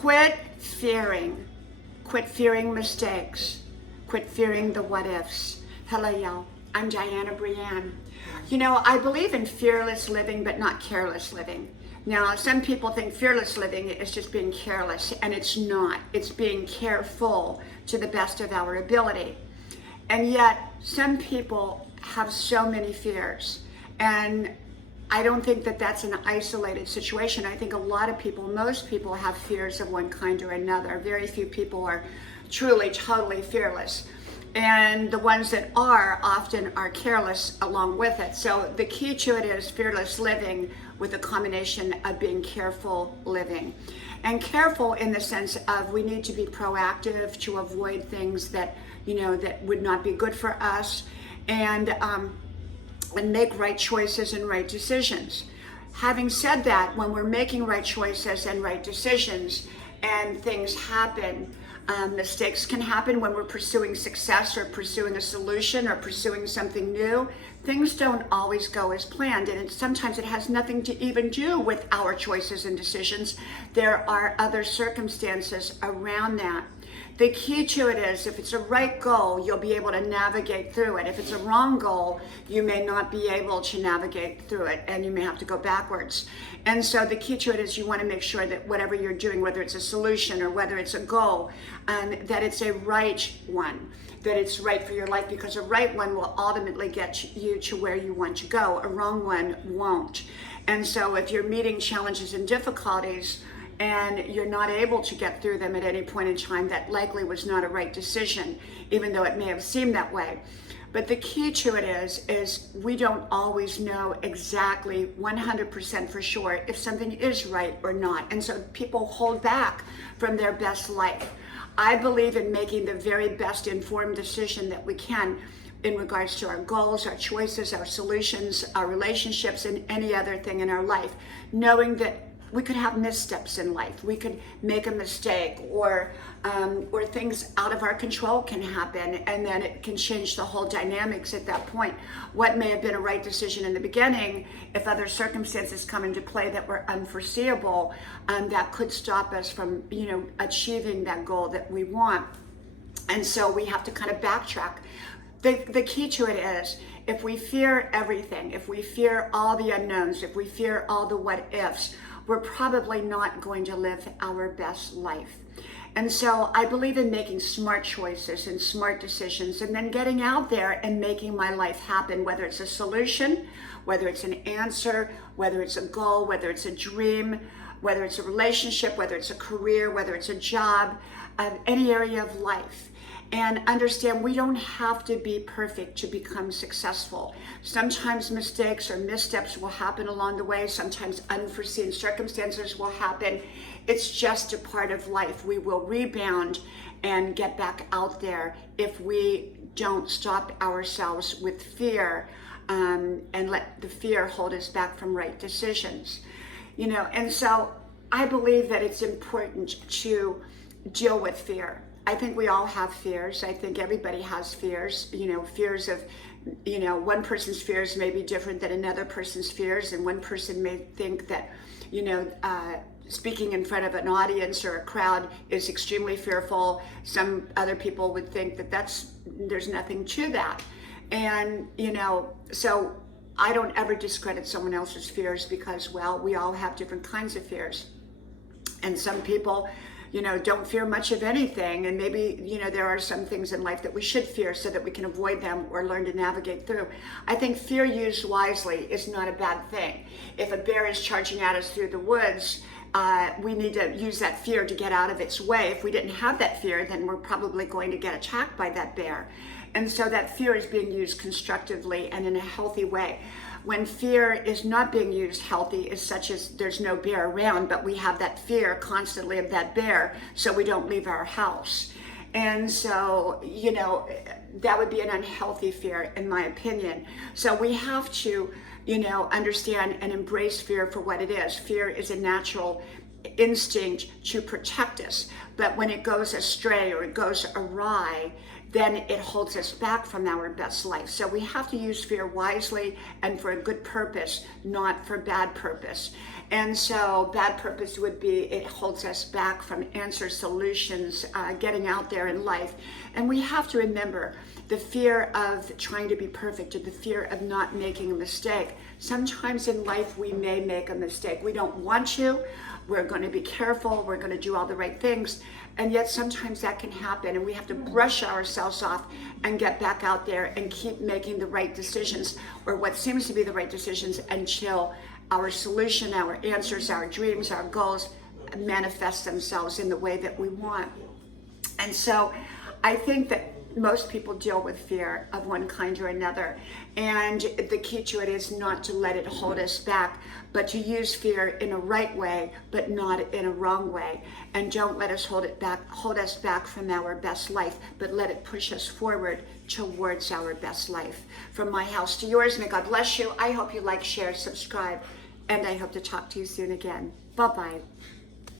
Quit fearing. Quit fearing mistakes. Quit fearing the what ifs. Hello, y'all. I'm Diana Brienne. You know, I believe in fearless living, but not careless living. Now, some people think fearless living is just being careless, and it's not. It's being careful to the best of our ability. And yet, some people have so many fears. And I don't think that that's an isolated situation. I think a lot of people, most people have fears of one kind or another. Very few people are truly, totally fearless. And the ones that are often are careless along with it. So the key to it is fearless living with a combination of being careful living. And careful in the sense of we need to be proactive to avoid things that, that would not be good for us. And make right choices and right decisions. Having said that, when we're making right choices and right decisions and things happen, mistakes can happen when we're pursuing success or pursuing a solution or pursuing something new. Things don't always go as planned, and sometimes it has nothing to even do with our choices and decisions. There are other circumstances around that. The key to it is if it's a right goal, you'll be able to navigate through it. If it's a wrong goal, you may not be able to navigate through it and you may have to go backwards. And so the key to it is you want to make sure that whatever you're doing, whether it's a solution or whether it's a goal, that it's a right one, that it's right for your life, because a right one will ultimately get you to where you want to go. A wrong one won't. And so if you're meeting challenges and difficulties, and you're not able to get through them at any point in time, that likely was not a right decision, even though it may have seemed that way. But the key to it is we don't always know exactly 100% for sure if something is right or not. And so people hold back from their best life. I believe in making the very best informed decision that we can in regards to our goals, our choices, our solutions, our relationships, and any other thing in our life, knowing that we could have missteps in life. We could make a mistake, or things out of our control can happen, and then it can change the whole dynamics at that point. What may have been a right decision in the beginning, if other circumstances come into play that were unforeseeable, that could stop us from, achieving that goal that we want. And so we have to kind of backtrack. The key to it is, if we fear everything, if we fear all the unknowns, if we fear all the what ifs, we're probably not going to live our best life. And so I believe in making smart choices and smart decisions, and then getting out there and making my life happen, whether it's a solution, whether it's an answer, whether it's a goal, whether it's a dream, whether it's a relationship, whether it's a career, whether it's a job, any area of life. And understand we don't have to be perfect to become successful. Sometimes mistakes or missteps will happen along the way. Sometimes unforeseen circumstances will happen. It's just a part of life. We will rebound and get back out there if we don't stop ourselves with fear and let the fear hold us back from right decisions. And so I believe that it's important to deal with fear. I think we all have fears. I think everybody has fears, fears of, one person's fears may be different than another person's fears. And one person may think that, speaking in front of an audience or a crowd is extremely fearful. Some other people would think that there's nothing to that. And, so I don't ever discredit someone else's fears because, well, we all have different kinds of fears. And some people, don't fear much of anything. And maybe, there are some things in life that we should fear so that we can avoid them or learn to navigate through. I think fear used wisely is not a bad thing. If a bear is charging at us through the woods, we need to use that fear to get out of its way. If we didn't have that fear, then we're probably going to get attacked by that bear. And so that fear is being used constructively and in a healthy way. When fear is not being used healthy, is such as there's no bear around, but we have that fear constantly of that bear, so we don't leave our house. And so, that would be an unhealthy fear, in my opinion. So we have to, understand and embrace fear for what it is. Fear is a natural instinct to protect us. But when it goes astray or it goes awry, then it holds us back from our best life. So we have to use fear wisely and for a good purpose, not for bad purpose. And so bad purpose would be it holds us back from answer solutions, getting out there in life. And we have to remember the fear of trying to be perfect, or the fear of not making a mistake. Sometimes in life we may make a mistake. We don't want to. We're going to be careful. We're going to do all the right things. And yet sometimes that can happen, and we have to brush ourselves off and get back out there and keep making the right decisions, or what seems to be the right decisions, until our solution, our answers, our dreams, our goals manifest themselves in the way that we want. And so I think that most people deal with fear of one kind or another, and the key to it is not to let it hold us back, but to use fear in a right way, but not in a wrong way. And don't let us hold us back from our best life, but let it push us forward towards our best life. From my house to yours, may God bless you. I hope you like, share, subscribe, and I hope to talk to you soon again. Bye-bye.